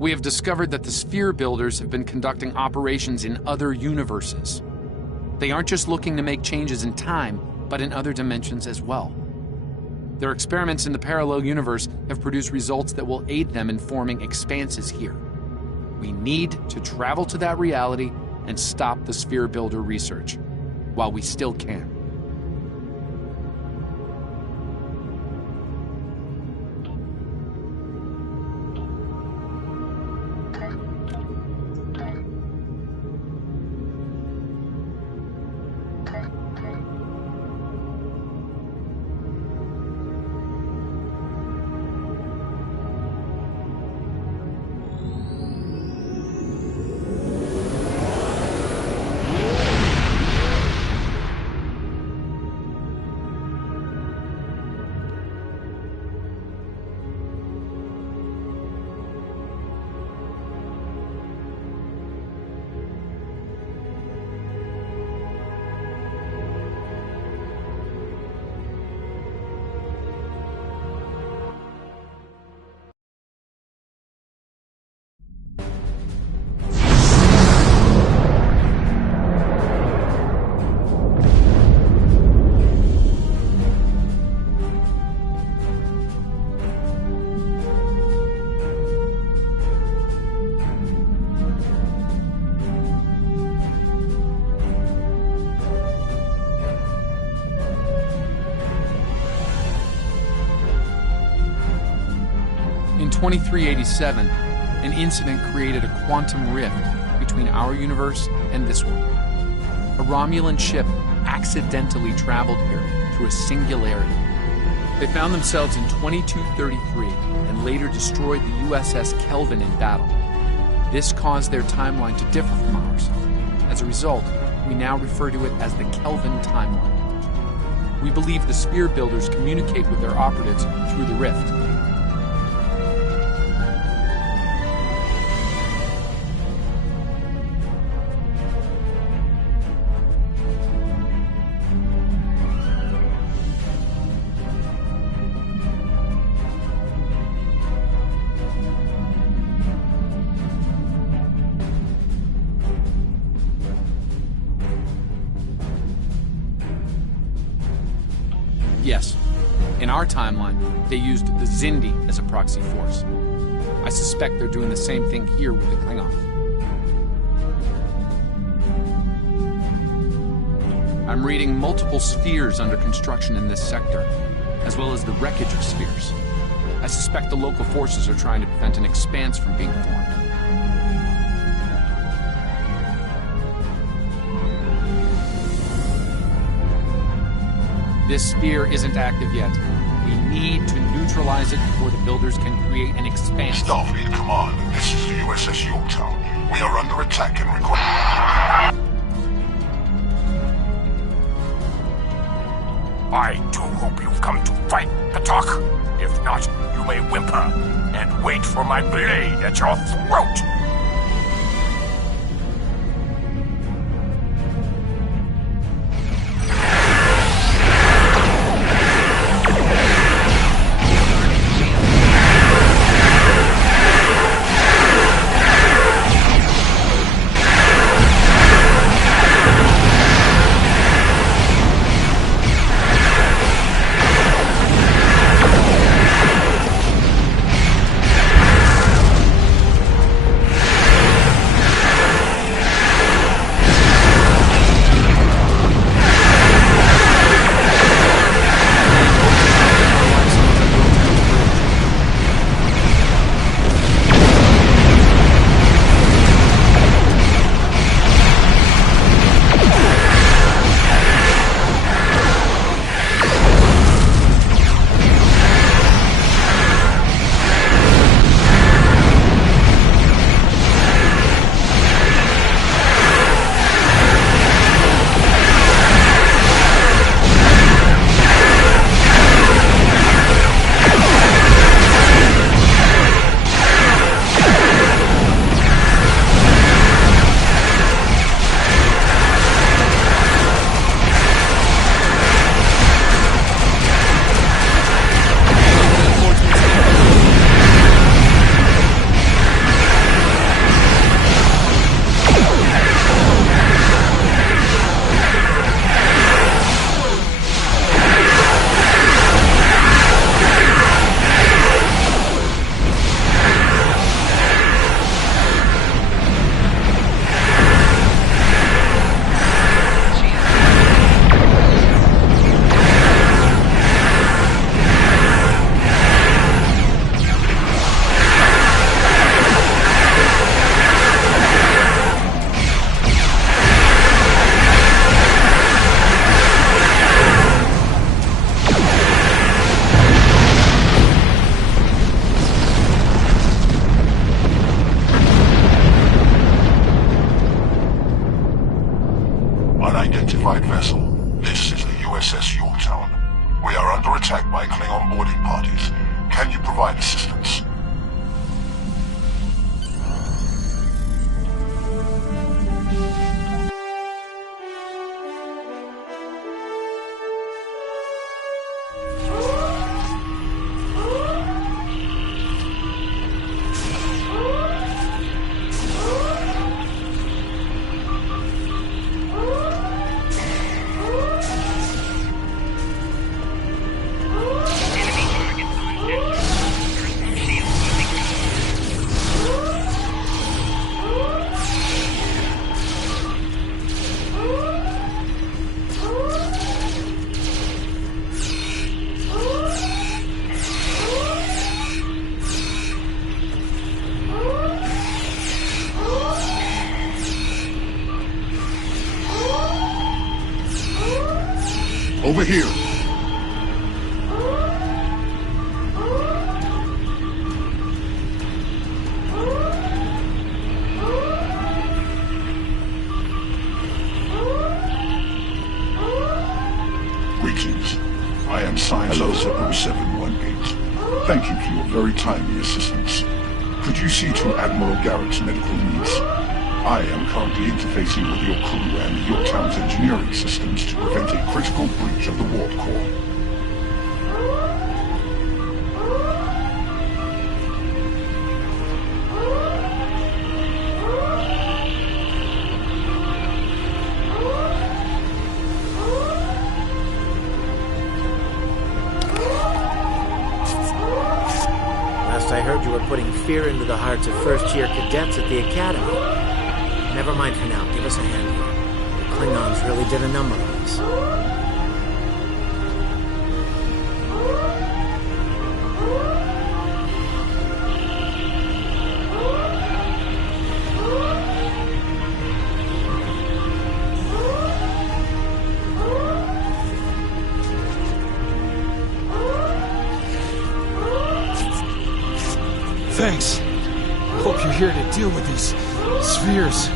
We have discovered that the sphere builders have been conducting operations in other universes. They aren't just looking to make changes in time, but in other dimensions as well. Their experiments in the parallel universe have produced results that will aid them in forming expanses here. We need to travel to that reality and stop the sphere builder research, while we still can. In 2387, an incident created a quantum rift between our universe and this one. A Romulan ship accidentally traveled here through a singularity. They found themselves in 2233 and later destroyed the USS Kelvin in battle. This caused their timeline to differ from ours. As a result, we now refer to it as the Kelvin timeline. We believe the sphere builders communicate with their operatives through the rift. Yes, in our timeline, they used the Xindi as a proxy force. I suspect they're doing the same thing here with the Klingon. I'm reading multiple spheres under construction in this sector, as well as the wreckage of spheres. I suspect the local forces are trying to prevent an expanse from being formed. This sphere isn't active yet. We need to neutralize it before the builders can create an expanse. Starfleet Command, this is the USS Yorktown. We are under attack and require... I do hope you've come to fight, Patak. If not, you may whimper and wait for my blade at your throat. vessel. This is the USS Yorktown. We are under attack by Klingon boarding parties. Can you provide assistance? Over here. Greetings. I am Science Officer 0718. Thank you for your very timely assistance. Could you see to Admiral Garrett's medical needs? I am currently interfacing with your crew and Yorktown's engineering systems to prevent a critical breach of the warp core. Last I heard, you were putting fear into the hearts of first-year cadets at the Academy. Never mind for now. Give us a hand here. The Klingons really did a number on us. Thanks. Hope you're here to deal with these spheres.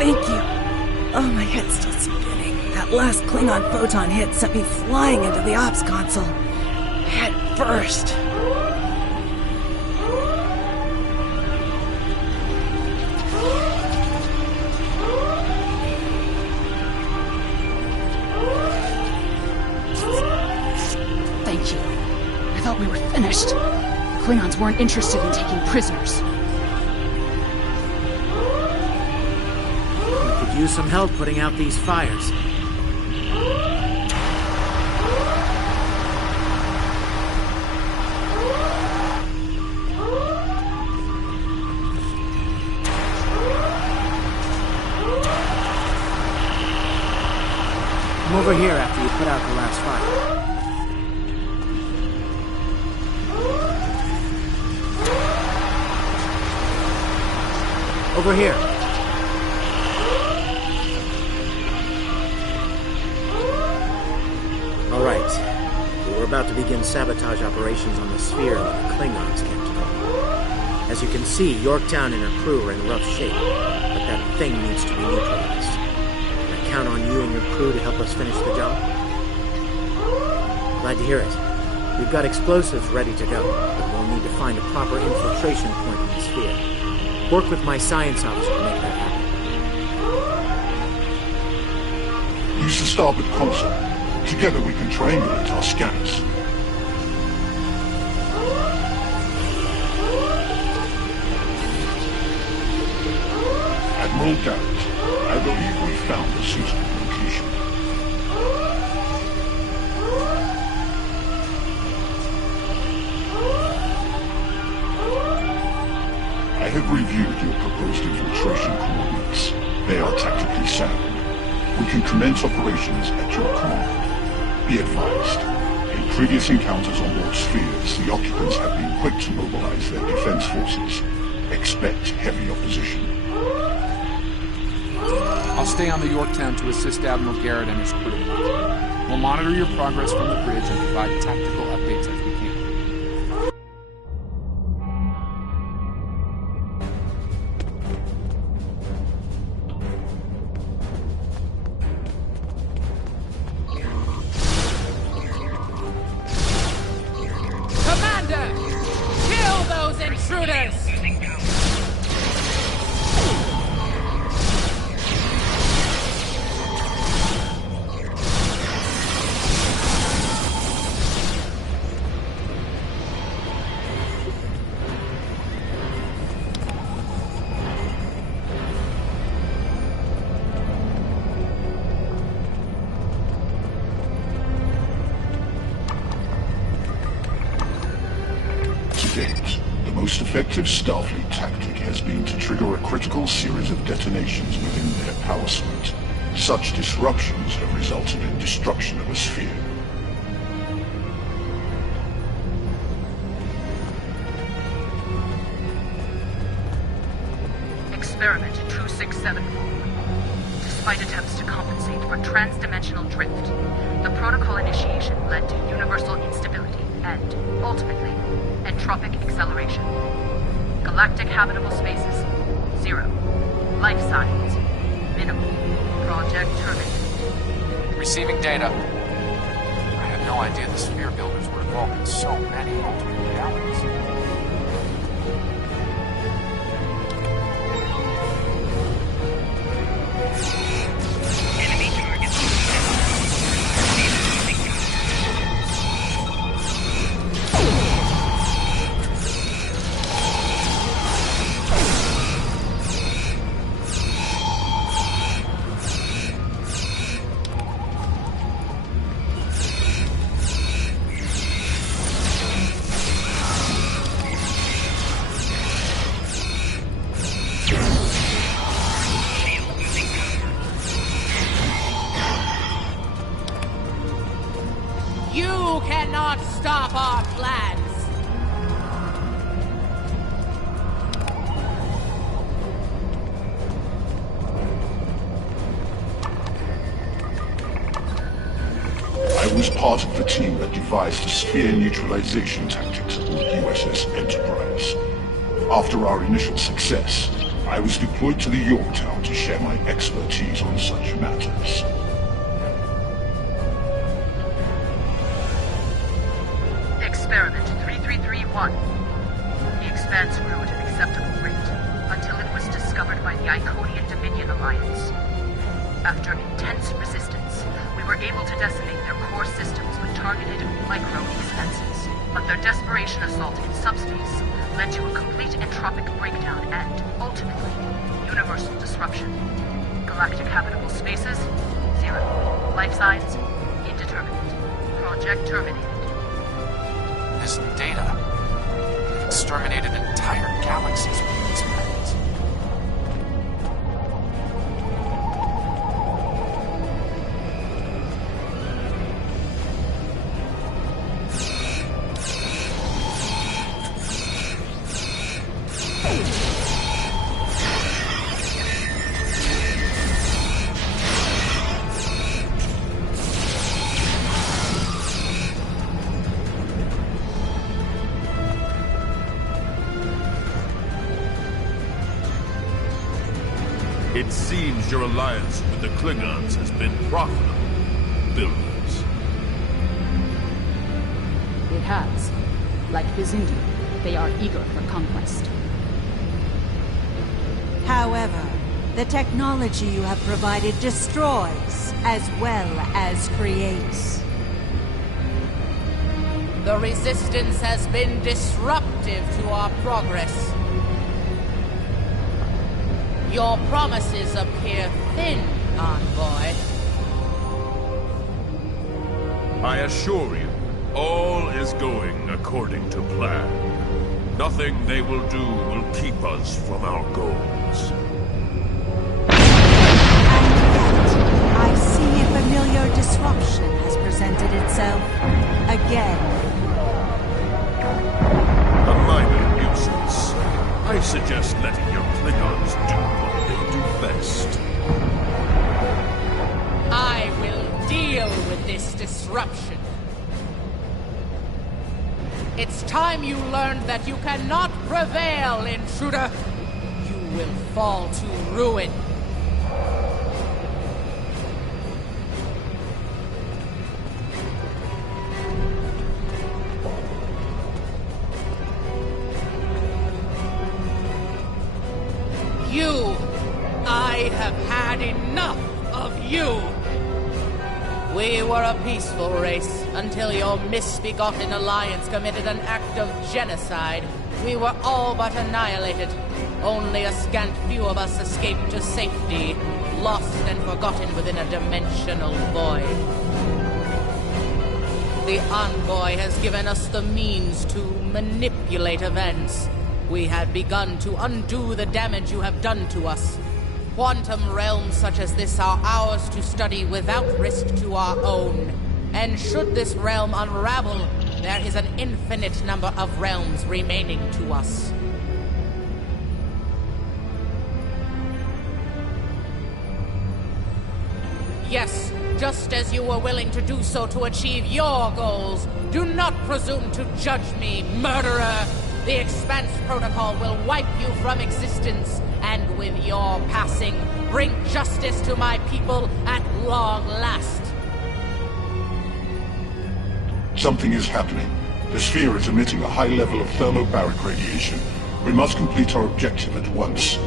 Thank you. Oh, my head's still spinning. That last Klingon photon hit sent me flying into the ops console. Head first. Thank you. I thought we were finished. Klingons weren't interested in taking prisoners. Use some help putting out these fires. Come over here after you put out the last fire. Over here. All right. We were about to begin sabotage operations on the sphere when the Klingons came to call. As you can see, Yorktown and her crew are in rough shape, but that thing needs to be neutralized. Can I count on you and your crew to help us finish the job? Glad to hear it. We've got explosives ready to go, but we'll need to find a proper infiltration point in the sphere. Work with my science officer to make that happen. Use the starboard console. Together we can triangulate our scanners. Admiral Garrett, I believe we found a suitable location. I have reviewed your proposed infiltration coordinates. They are tactically sound. We can commence operations at your command. Be advised, in previous encounters on board spheres, the occupants have been quick to mobilize their defense forces. Expect heavy opposition. I'll stay on the Yorktown to assist Admiral Garrett and his crew. We'll monitor your progress from the bridge and provide tactical updates as we can. Commander! Kill those intruders! The most effective Starfleet tactic has been to trigger a critical series of detonations within their power suite. Such disruptions have resulted in destruction of a sphere. Experiment 2674. Despite attempts to compensate for trans-dimensional drift, the protocol initiation led to universal instability and, ultimately, entropic acceleration. Galactic habitable spaces, 0. Life signs, minimal. Project terminated. Receiving data. I had no idea the sphere builders were involved in so many alternate realities. You cannot stop our plans! I was part of the team that devised the sphere neutralization tactics aboard USS Enterprise. After our initial success, I was deployed to the Yorktown to share my expertise on such matters. Experiment 3331. The Expanse grew at an acceptable rate until it was discovered by the Iconian Dominion Alliance. After intense resistance, we were able to decimate their core systems with targeted micro-expenses. But their desperation assault in subspace led to a complete entropic breakdown and, ultimately, universal disruption. Galactic habitable spaces, 0. Life signs, indeterminate. Project terminated. This data. They've exterminated entire galaxies with these methods. It seems your alliance with the Klingons has been profitable, builders. It has. Like Vizindi, they are eager for conquest. However, the technology you have provided destroys as well as creates. The Resistance has been disruptive to our progress. Your promises appear thin, Envoy. I assure you, all is going according to plan. Nothing they will do will keep us from our goals. I see a familiar disruption has presented itself again. A minor nuisance. I suggest letting your Klingons do what they do best. I will deal with this disruption. It's time you learned that you cannot prevail, intruder. You will fall to ruin. You! I have had enough of you! We were a peaceful race until your misbegotten alliance committed an act of genocide. We were all but annihilated. Only a scant few of us escaped to safety, lost and forgotten within a dimensional void. The Envoy has given us the means to manipulate events. We had begun to undo the damage you have done to us. Quantum realms such as this are ours to study without risk to our own. And should this realm unravel, there is an infinite number of realms remaining to us. Yes, just as you were willing to do so to achieve your goals, do not presume to judge me, murderer! The Expanse Protocol will wipe you from existence, and with your passing, bring justice to my people at long last. Something is happening. The sphere is emitting a high level of thermobaric radiation. We must complete our objective at once.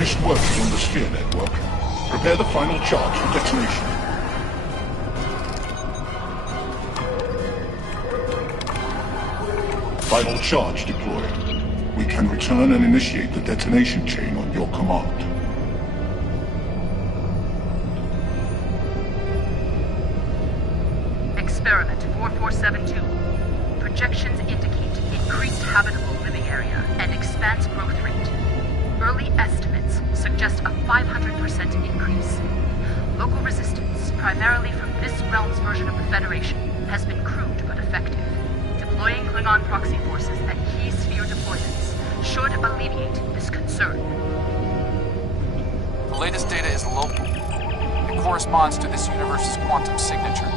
Finished working on the sphere network. Prepare the final charge for detonation. Final charge deployed. We can return and initiate the detonation chain on your command. Experiment 4472. Projections indicate increased habitable living area and expanse growth rate. Early estimates suggest a 500% increase. Local resistance, primarily from this realm's version of the Federation, has been crude but effective. Deploying Klingon proxy forces at key sphere deployments should alleviate this concern. The latest data is local. It corresponds to this universe's quantum signature.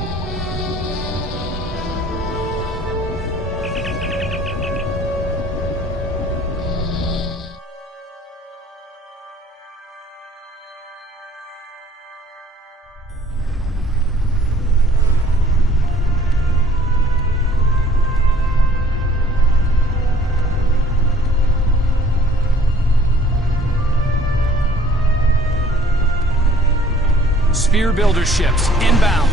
Sphere builder ships inbound.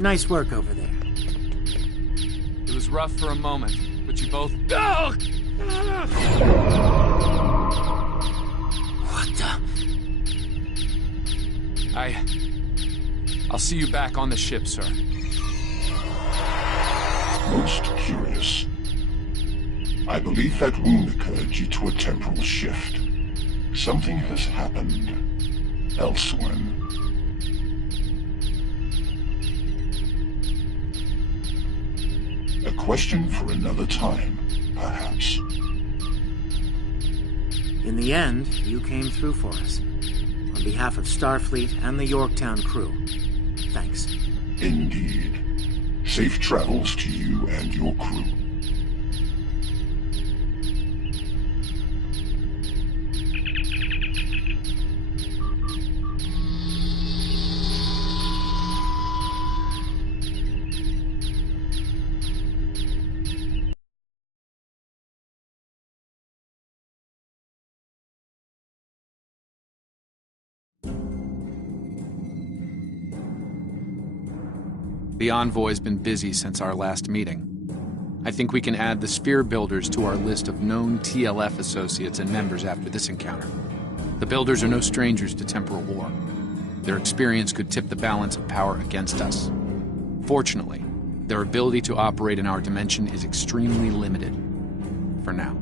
Nice work over there. It was rough for a moment, but you both... What the... I'll see you back on the ship, sir. Most curious. I believe that wound occurred due to a temporal shift. Something has happened elsewhere. A question for another time, perhaps. In the end, you came through for us. On behalf of Starfleet and the Yorktown crew, thanks. Indeed. Safe travels to you and your crew. The Envoy has been busy since our last meeting. I think we can add the Sphere Builders to our list of known TLF associates and members after this encounter. The Builders are no strangers to temporal war. Their experience could tip the balance of power against us. Fortunately, their ability to operate in our dimension is extremely limited. For now.